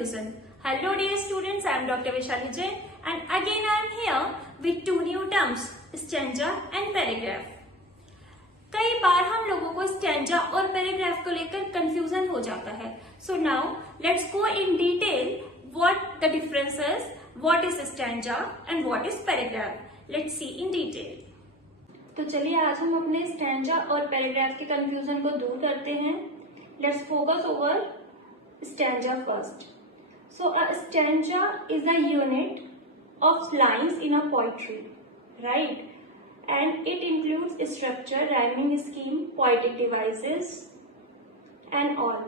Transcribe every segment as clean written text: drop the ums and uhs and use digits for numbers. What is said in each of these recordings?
confusion. Hello dear students, I am Dr. Vaishali Jain and again I am here with two new terms, stanza and paragraph. कई बार हम लोगों को स्टैंजा और पैराग्राफ को लेकर कंफ्यूजन हो जाता है. So now let's go in detail what the differences, what is stanza and what is paragraph. Let's see in detail. तो चलिए आज हम अपने स्टैंजा और पैराग्राफ के कंफ्यूजन को दूर करते हैं. Let's focus over stanza first. So a stanza is a unit of lines in a poetry, right? And it includes structure, rhyming scheme, poetic devices and all.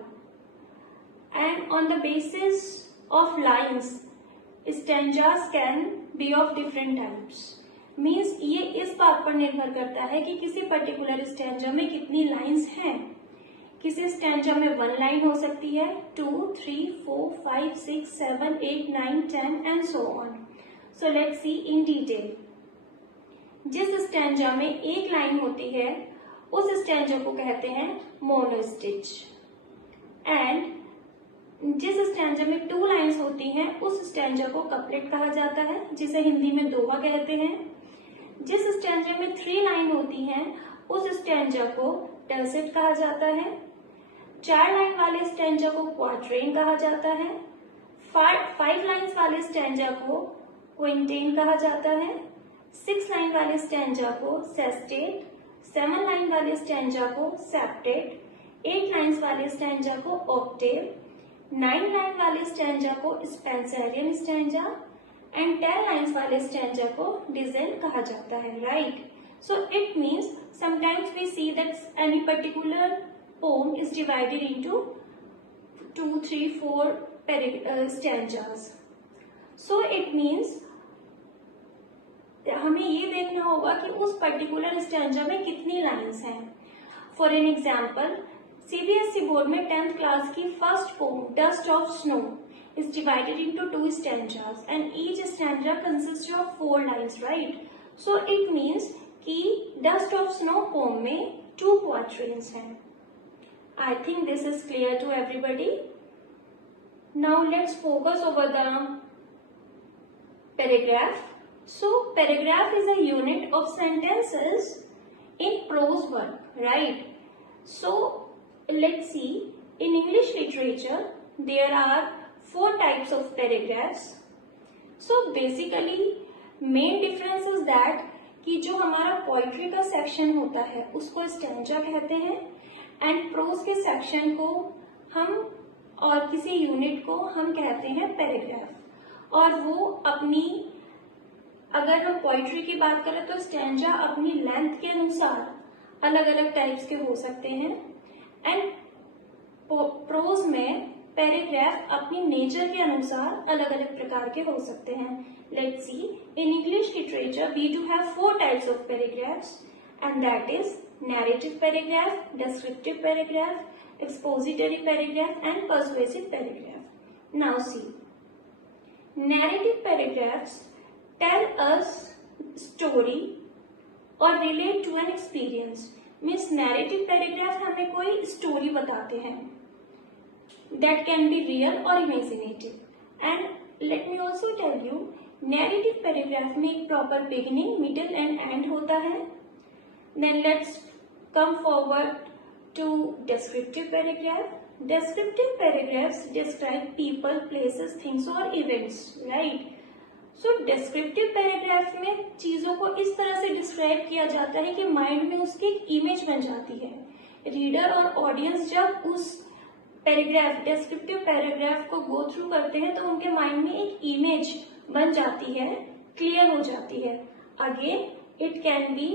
And on the basis of lines, stanzas can be of different types. Means ये इस बात पर निर्भर करता है कि किसी particular stanza में कितनी लाइन्स हैं. किसी स्टैंजा में 1 लाइन हो सकती है, 2, 3, 4, 5, 6, 7, 8, 9, 10 and so on. So let's see in detail. जिस स्टैंजा में एक लाइन होती है उस स्टैंजा को कहते हैं मोनोस्टिच, एंड जिस स्टैंजा में 2 लाइन्स होती हैं उस स्टैंजा को कपलेट कहा जाता है, जिसे हिंदी में दोहा कहते हैं. जिस स्टैंजा में 3 लाइन होती हैं उस स्टैंजा को टर्सेट कहा जाता है. 4 लाइन वाले स्टैंजा को क्वाट्रेन कहा जाता है. 5 लाइन्स वाले स्टैंजा को क्विंटेन कहा जाता है. 6 लाइन वाले स्टैंजा को सेस्टेट, 7 लाइन वाले स्टैंजा को सेप्टेट, 8 लाइन्स वाले स्टैंजा को ऑक्टेव, 9 लाइन वाले स्टैंजा को स्पेंसरियन स्टैंजा एंड 10 लाइन्स वाले स्टैंजा को डिजेल कहा जाता है, right? So it means sometimes we see that any particular poem is divided into 2, 3, 4 stanzas. So it means हमें ये देखना होगा कि उस पर्टिकुलर स्टैंजा में कितनी लाइन्स हैं. For an example, CBSE board में 10th क्लास की first poem Dust of Snow is divided into 2 stanzas and each stanza consist of 4 lines, right? So it means कि डस्ट ऑफ स्नो पोम में 2 quatrains हैं. I think this is clear to everybody. Now let's focus over the paragraph. So paragraph is a unit of sentences in prose work, right? So let's see, in English literature there are 4 types of paragraphs. So basically main difference is that कि जो हमारा पोइट्री का सेक्शन होता है उसको स्टैंजा कहते हैं and pros के सेक्शन को हम और किसी यूनिट को हम कहते हैं पैराग्राफ. और वो अपनी, अगर हम पोइट्री की बात करें तो स्टैंजा अपनी लेंथ के अनुसार अलग अलग टाइप्स के हो सकते हैं एंड प्रोज में पैराग्राफ अपनी नेचर के अनुसार अलग अलग प्रकार के हो सकते हैं. Let's see, in English literature we do have 4 types of paragraphs and that is narrative paragraph, descriptive paragraph, expository paragraph and persuasive paragraph. Now see, narrative paragraphs tell us story or relate to an experience. Means narrative paragraph हमें कोई story बताते हैं that can be real or imaginative. And let me also tell you, narrative paragraph में एक proper beginning, middle and end होता है. Then let's come forward to descriptive paragraph. Descriptive paragraphs describe people, places, things or events, right? So descriptive paragraph में चीजों को इस तरह से डिस्क्राइब किया जाता है कि माइंड में उसकी एक इमेज बन जाती है. रीडर और ऑडियंस जब उस पैराग्राफ, डिस्क्रिप्टिव पैराग्राफ को गो थ्रू करते हैं तो उनके माइंड में एक इमेज बन जाती है, क्लियर हो जाती है. Again it can be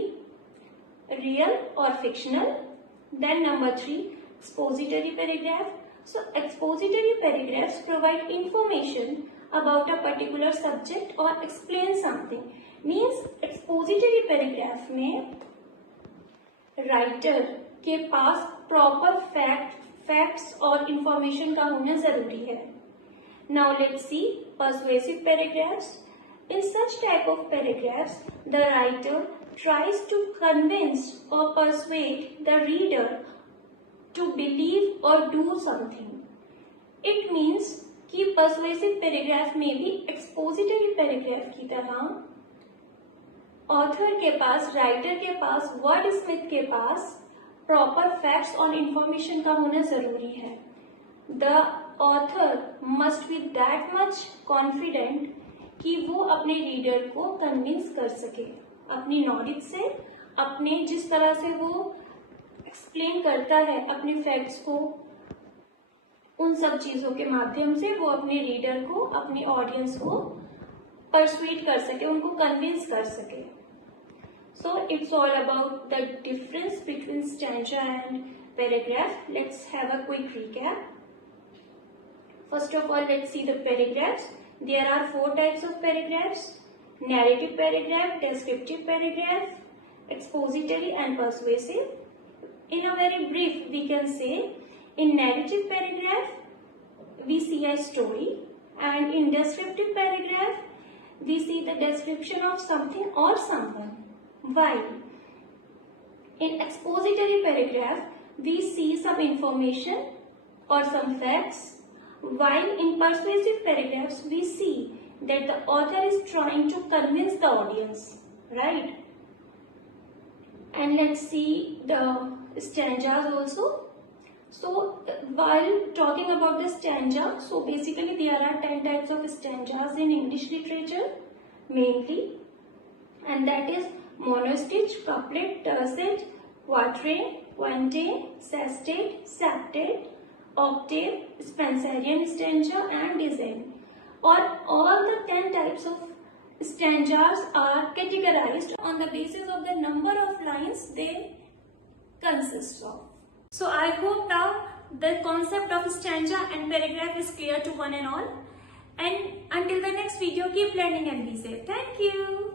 real और fictional. Then number 3, expository paragraph. So expository paragraphs provide information about a particular subject or explain something. Means expository paragraph में राइटर के पास प्रॉपर फैक्ट्स और इंफॉर्मेशन का होना जरूरी है. Now let's see persuasive paragraphs. In such type of paragraphs, the writer tries to convince or persuade the reader to believe or do something. It means कि persuasive paragraph में भी एक्सपोजिटरी पैराग्राफ की तरह ऑथर के पास, राइटर के पास, वर्ड स्मिथ के पास proper facts और इंफॉर्मेशन का होना जरूरी है. The author must be that much confident कि वो अपने रीडर को कन्विंस कर सके अपनी नॉलेज से, अपने जिस तरह से वो एक्सप्लेन करता है अपने फैक्ट्स को, उन सब चीजों के माध्यम से वो अपने रीडर को, अपने ऑडियंस को परसुएट कर सके, उनको कन्विंस कर सके. So it's all about the difference between stanza and paragraph. Let's have a quick recap. First of all, let's see the paragraphs. There are 4 types of paragraphs: narrative paragraph, descriptive paragraph, expository and persuasive. In a very brief, we can say in narrative paragraph we see a story, and in descriptive paragraph we see the description of something or someone. While in expository paragraph we see some information or some facts, while in persuasive paragraphs we see that the author is trying to convince the audience, right? And let's see the stanzas also. So while talking about the stanza, so basically there are 10 types of stanzas in English literature mainly, and that is monostage, couplet, tercet, quatrain, quintain, sestet, septet, octave, Spenserian stanza and dizaine. Or all the 10 types of stanzas are categorized on the basis of the number of lines they consist of. So I hope now the concept of stanza and paragraph is clear to one and all. And until the next video, keep learning and be safe. Thank you.